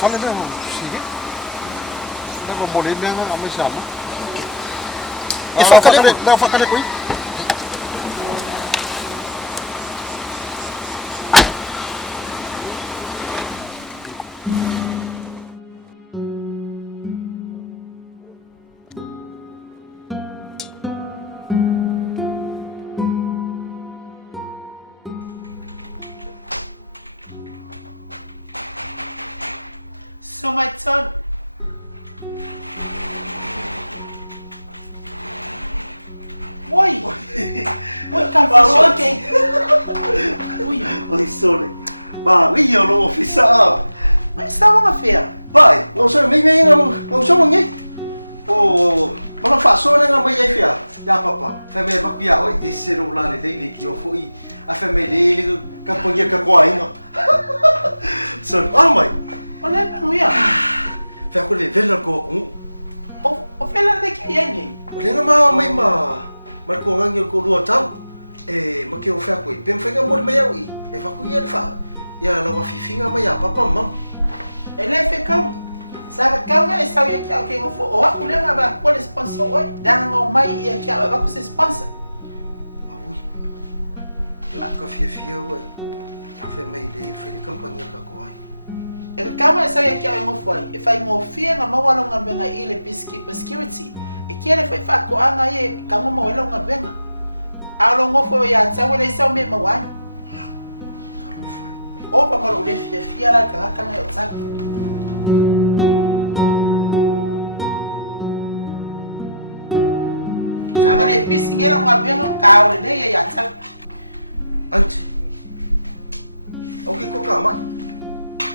fale me sige. Na ko boleh na nga amay sama. Fakale ko. So my son. Why? What kind of shocking? Oi, sorry. Ba, iyo no officer. Mas estava uma feira. Bai, ngau sa may ngau sa mangi. Oh, mga faso na nga may fia. Ya papa, fa me ba kuya oi, esse celular dele que eu fui a família ele campanha ka ko ainda. So, mãe. Olha para mim. Fa ko le vela ko O feira de que é Olha nga mai marco ngang ko lua tau. Make o fa ko. Pem fa nga mo mai au. Fa ko ia fa. Ya la wa fifinga mai a papa mam. Ele é fecão. Sabe calma é só que alguém for o a mulher vai com sponsor oi. Dá não mai ia que vai com esse sponsor. Ui. Eu ka fia oi. Fa mai le fa ni campanha ka ko ai. E calma é só que alguém foi. E faz mo fia na mau along nga benga ile security. E que ele foi fa ko anga ye kamo mo along nga benga. Along mo foi ya tsa wele sa me mawai. O pa mo le fia la ka kana yo tsa. Agora pising era uma benga ka le ya tsa. Antes. O que ko ka mai?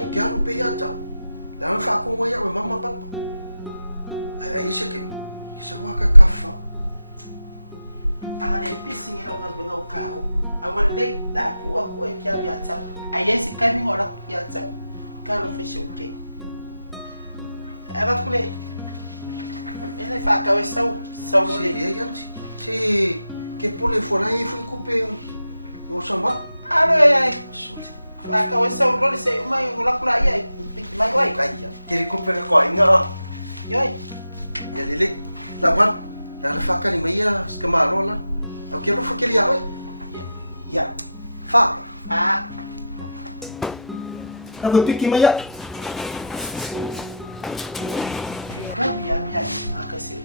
O que anu pe ya tsa. Dan fa ko wa ya mama papa. Ai isso que isa wa ka kafa. Agora pising era uma benga ka. Agora le da ku e que ya tsa. Aí esse caminho ora ya tsa. Caro fechou o quê? Ela pule. Ele fa ka são Si dia yan si que pole fora aí foi copiar. O sama. Alo ya. Fa ka são lo se uma ula pula ya. Mai oi. Kaya. Kiri copiar ko inga. Yoi. Ya lilik. Lawan. Dala fa ka ni maya skamaro la. O que foi que ele ia? Ya. Fa. Ah. Aku pikir maya. Kan biar minha na casa